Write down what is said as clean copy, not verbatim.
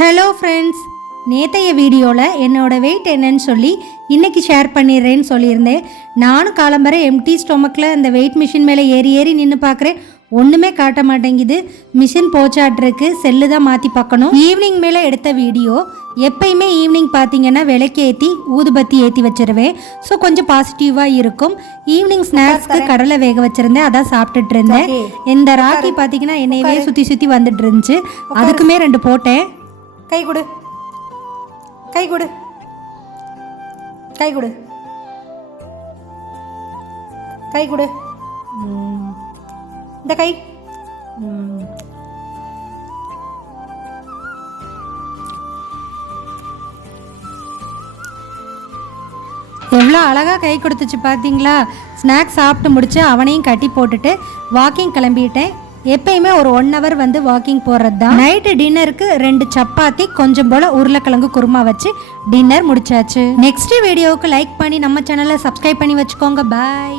Hello friends, நேற்றைய வீடியோவில் என்னோடய வெயிட் என்னன்னு சொல்லி இன்றைக்கி ஷேர் பண்ணிடுறேன்னு சொல்லியிருந்தேன். நானும் காலம்பரை எம்டி ஸ்டொமக்கில் அந்த வெயிட் மிஷின் மேலே ஏறி நின்று பார்க்குறேன். ஒன்றுமே காட்ட மாட்டேங்குது. மிஷின் போச்சாட்ருக்கு, செல்லு தான் மாற்றி பார்க்கணும். ஈவினிங் மேலே எடுத்த வீடியோ. எப்பயுமே ஈவினிங் பார்த்தீங்கன்னா விளக்கு ஏற்றி ஊதுபத்தி ஏற்றி வச்சிருவேன். ஸோ கொஞ்சம் பாசிட்டிவாக இருக்கும். ஈவினிங் ஸ்நாக்ஸ்க்கு கடலை வேக வச்சுருந்தேன், அதான் சாப்பிட்டுட்டு இருந்தேன். இந்த ராக்கி பார்த்தீங்கன்னா என்னையவே சுற்றி வந்துட்டு இருந்துச்சு. அதுக்குமே 2 போட்டேன். கை கொடு, கை கொடு, கை கொடு, கை கொடு, இந்த கை. எவ்வளோ அழகாக கை கொடுத்துச்சு பார்த்தீங்களா? ஸ்நாக்ஸ் சாப்பிட்டு முடிச்சு அவனையும் கட்டி போட்டுட்டு வாக்கிங் கிளம்பிட்டேன். எப்பயுமே ஒரு 1 hour வந்து வாக்கிங் போகிறது தான். நைட்டு டின்னருக்கு 2 சப்பாத்தி கொஞ்சம் போல் உருளைக்கிழங்கு குருமா வச்சு டின்னர் முடிச்சாச்சு. நெக்ஸ்ட் வீடியோவுக்கு லைக் பண்ணி நம்ம சேனலை சப்ஸ்கிரைப் பண்ணி வச்சுக்கோங்க. பாய்.